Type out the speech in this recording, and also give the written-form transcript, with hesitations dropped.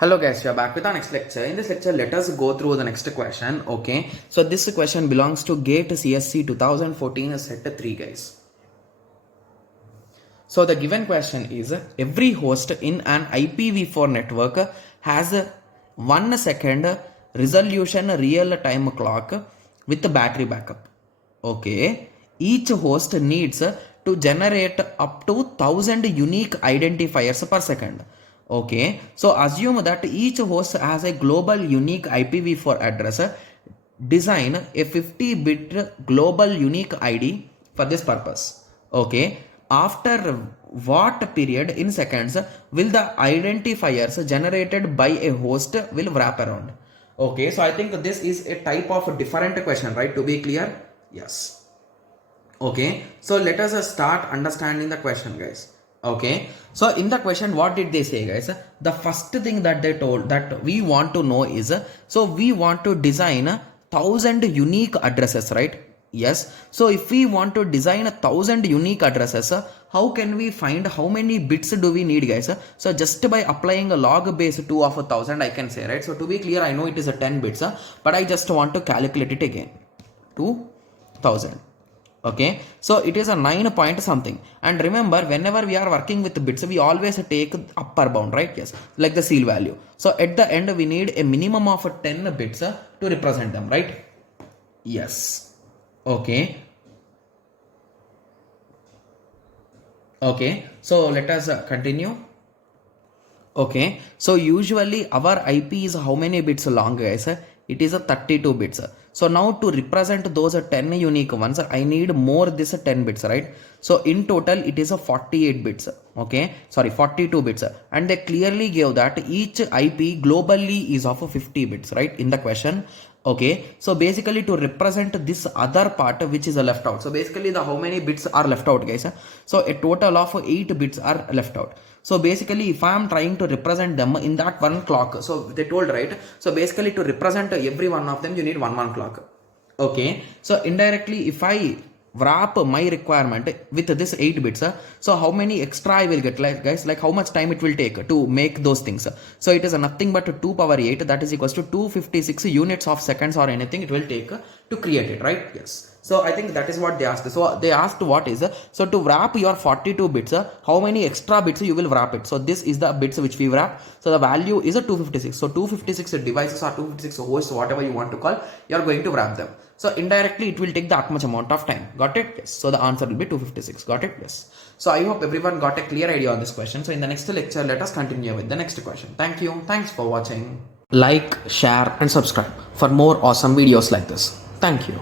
Hello guys, we are back with our next lecture. In this lecture, let us go through the next question. Okay, so this question belongs to GATE CSC 2014 set 3 guys. So the given question is, every host in an IPv4 network has a 1 second resolution real time clock with battery backup. Okay, each host needs to generate up to 1000 unique identifiers per second. Okay, so assume that each host has a global unique IPv4 address. Design a 50-bit global unique ID for this purpose. Okay, after what period in seconds will the identifiers generated by a host will wrap around? Okay, so I think this is a type of different question, right? To be clear, yes. Okay, so let us start understanding the question, guys. Okay, so in the question, what did they say, guys? The first thing that they told that we want to know is, so we want to design 1000 unique addresses, right? Yes. So if we want to design 1000 unique addresses, how can we find how many bits do we need, guys? So just by applying a log base 2 of 1000, I can say, right? So to be clear, I know it is a 10 bits, but I just want to calculate it again. 2000. Okay, so it is a 9 point something, and remember, whenever we are working with bits, we always take upper bound, right? Yes, like the seal value. So at the end, we need a minimum of 10 bits to represent them, right? Yes. Okay, so let us continue. Okay, so usually our IP is how many bits long, guys? It is a 32 bits. So now to represent those 10 unique ones, I need more this 10 bits, right? So in total, it is a 48 bits. Okay, sorry, 42 bits. And they clearly gave that each IP globally is of 50 bits, right? In the question. Okay, so basically to represent this other part which is left out. So basically the how many bits are left out, guys? So a total of 8 bits are left out. So basically if I am trying to represent them in that one clock, so they told, right? So basically to represent every one of them, you need one clock. Okay, so indirectly if I wrap my requirement with this 8 bits, so how many extra I will get, like guys, like how much time it will take to make those things? So it is nothing but 2 power 8, that is equals to 256 units of seconds or anything it will take to create it, right? Yes. So I think that is what they asked. So they asked what is, so to wrap your 42 bits, how many extra bits you will wrap it? So this is the bits which we wrap. So the value is a 256. So 256 devices or 256 hosts, whatever you want to call, you are going to wrap them. So indirectly it will take that much amount of time. Got it? Yes. So the answer will be 256. Got it? Yes. So I hope everyone got a clear idea on this question. So in the next lecture, let us continue with the next question. Thank you. Thanks for watching. Like, share and subscribe for more awesome videos like this. Thank you.